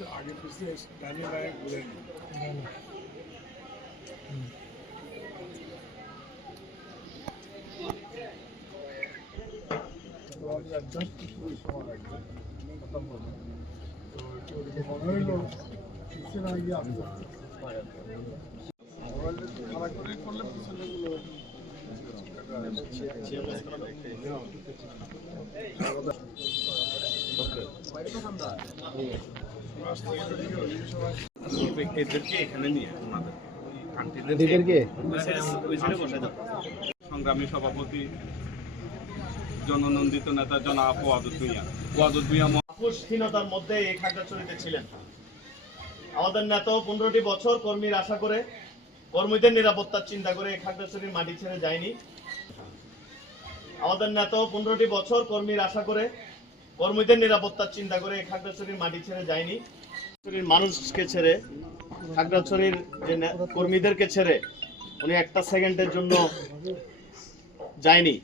आगे पीछे डालने लायक घूरे नहीं। সংগ্রামী সভাপতি জননন্দিত নেতা জনাব ওয়াদুদ ভূঁইয়া আপোষহীনতার মধ্যে এই খাগড়াছড়িতে ছিলেন। আমাদের নেতা 15টি বছর কর্মীর আশা করে, কর্মীদের নিরাপত্তার চিন্তা করে এই খাগড়াছড়ির মাটি ছেড়ে যায়নি। আমাদের নেতা 15টি বছর কর্মীর আশা করে, কর্মীদের নিরাপত্তার চিন্তা করে এই খাগড়াছড়ির মাটি ছেড়ে যায়নি। মানুষকে ছেড়ে, খাগড়াছড়ির যে কর্মীদেরকে ছেড়ে উনি একটা সেকেন্ডের জন্য যায়নি।